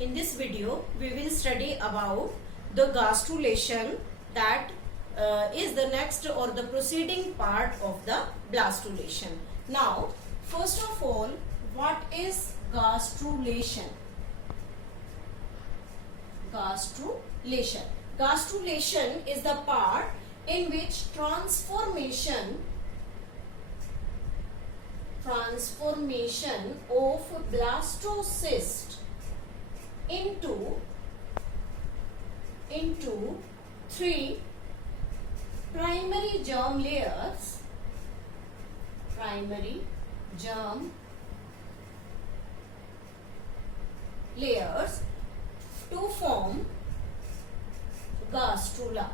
In this video, we will study about the gastrulation, that is the next or the proceeding part of the blastulation. Now, first of all, what is gastrulation? Gastrulation. Gastrulation is the part in which transformation of blastocyst into three primary germ layers to form gastrula.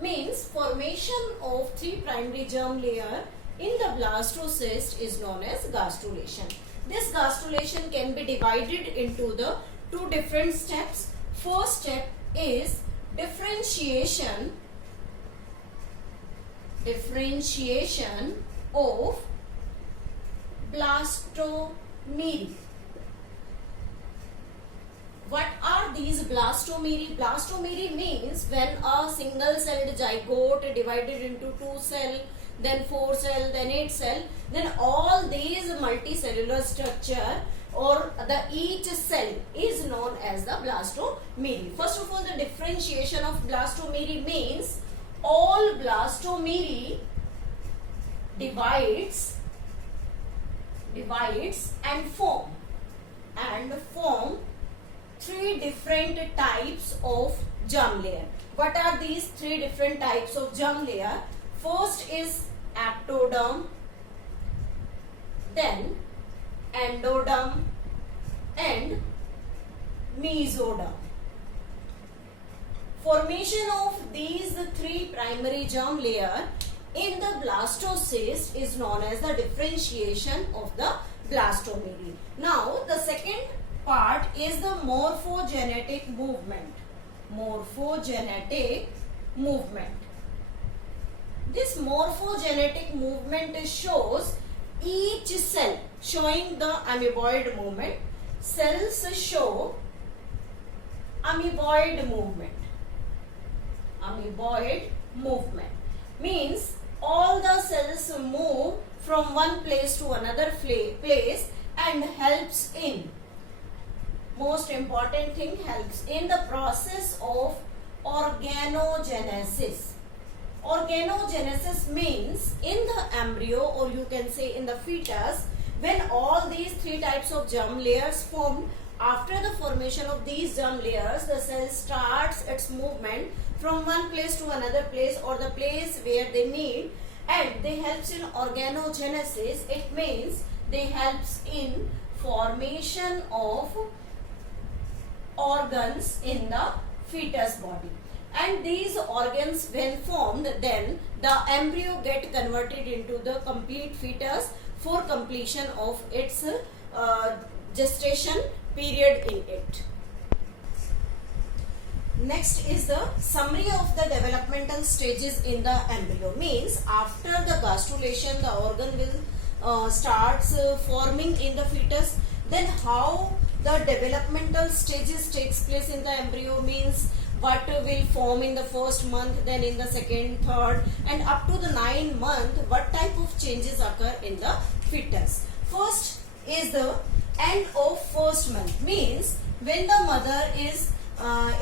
Means formation of three primary germ layer in the blastocyst is known as gastrulation. This gastrulation can be divided into the two different steps. First step is differentiation of blastomeria. What are these blastomeria? Blastomeria means when a single celled zygote divided into 2 cell, then 4 cell, then 8 cell, then all these multicellular structure or the each cell is known as the blastomeria. First of all, the differentiation of blastomeria means all blastomeria divides and form three different types of germ layer. What are these three different types of germ layer? First is ectoderm, then endoderm and mesoderm. Formation of these three primary germ layer in the blastocyst is known as the differentiation of the blastomeria. Now the second part is the morphogenetic movement. This morphogenetic movement shows each cell showing the amoeboid movement. Cells show amoeboid movement means all the cells move from one place to another place and helps in, most important thing, helps in the process of organogenesis. Organogenesis means in the embryo, or you can say in the fetus, when all these three types of germ layers formed. After the formation of these germ layers, the cell starts its movement from one place to another place or the place where they need, and they helps in organogenesis. It means they helps in formation of organs in the fetus body, and these organs when formed, then the embryo get converted into the complete fetus for completion of its gestation period in it. Next is the summary of the developmental stages in the embryo. Means after the gastrulation, the organ will starts forming in the fetus. Then how the developmental stages takes place in the embryo, means what will form in the first month, then in the second, third, and up to the 9th month, what type of changes occur in the fetus. First is the end of first month, means when the mother is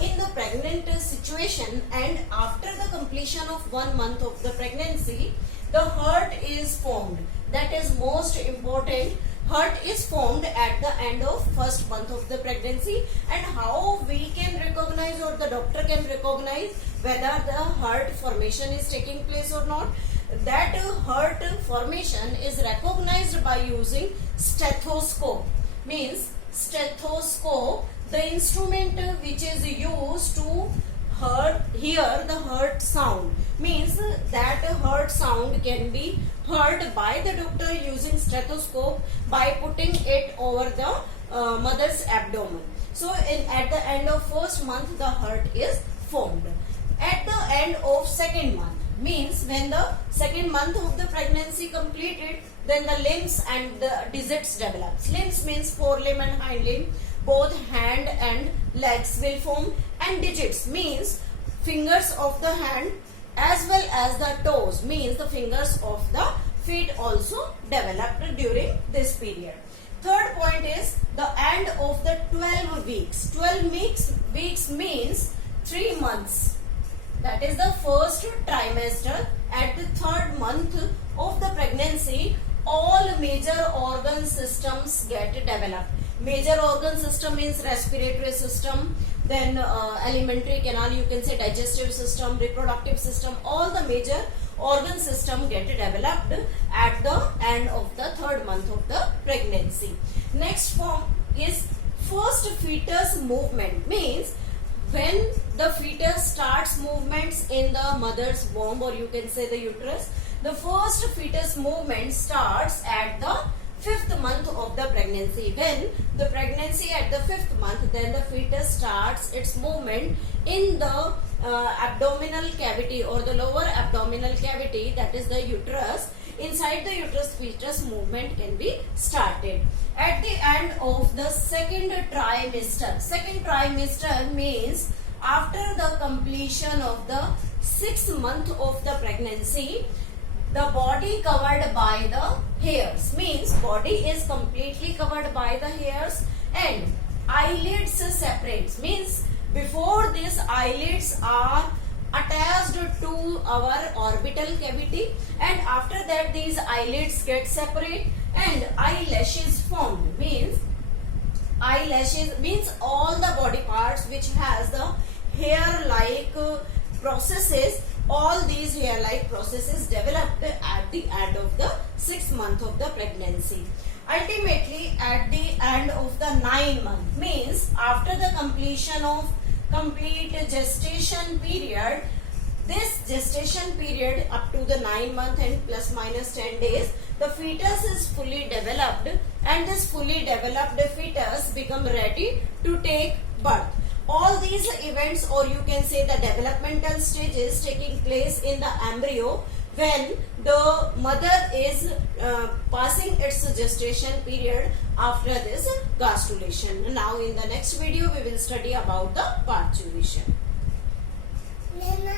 in the pregnant situation, and after the completion of 1 month of the pregnancy, the heart is formed. That is most important. Heart is formed at the end of first month of the pregnancy. And how we can recognize, or the doctor can recognize whether the heart formation is taking place or not? That heart formation is recognized by using stethoscope. Means stethoscope, the instrument which is used to hear the heart sound. Means that heart sound can be heard by the doctor using stethoscope by putting it over the mother's abdomen. So at the end of first month, the heart is formed. At the end of second month, means when the second month of the pregnancy completed, then the limbs and the digits develops. Limbs means forelimb and hind limb, both hand and legs will form, and digits means fingers of the hand as well as the toes, means the fingers of the feet also developed during this period. Third point is the end of the 12 weeks. 12 weeks means 3 months. That is the first trimester. At the third month of the pregnancy, all major organ systems get developed. Major organ system means respiratory system, then alimentary canal, you can say digestive system, reproductive system, all the major organ system get developed at the end of the third month of the pregnancy. Next form is first fetus movement, means when the fetus starts movements in the mother's womb, or you can say the uterus. The first fetus movement starts at the 5th month of the pregnancy. When the pregnancy at the 5th month, then the fetus starts its movement in the abdominal cavity or the lower abdominal cavity, that is the uterus. Inside the uterus, fetus movement can be started. At the end of the second trimester. Second trimester means after the completion of the 6th month of the pregnancy, the body covered by the hairs, means body is completely covered by the hairs, and eyelids separates, means before these eyelids are attached to our orbital cavity, and after that these eyelids get separate and eyelashes formed, means eyelashes means all the body parts which has the hair like processes, all these hair like processes developed at the end of the 6th month of the pregnancy. Ultimately at the end of the 9th month, means after the completion of complete gestation period, this gestation period up to the 9th month and plus minus 10 days, the fetus is fully developed, and this fully developed fetus become ready to take birth. All these events, or you can say the developmental stages, taking place in the embryo when the mother is passing its gestation period after this gastrulation. Now in the next video we will study about the parturition.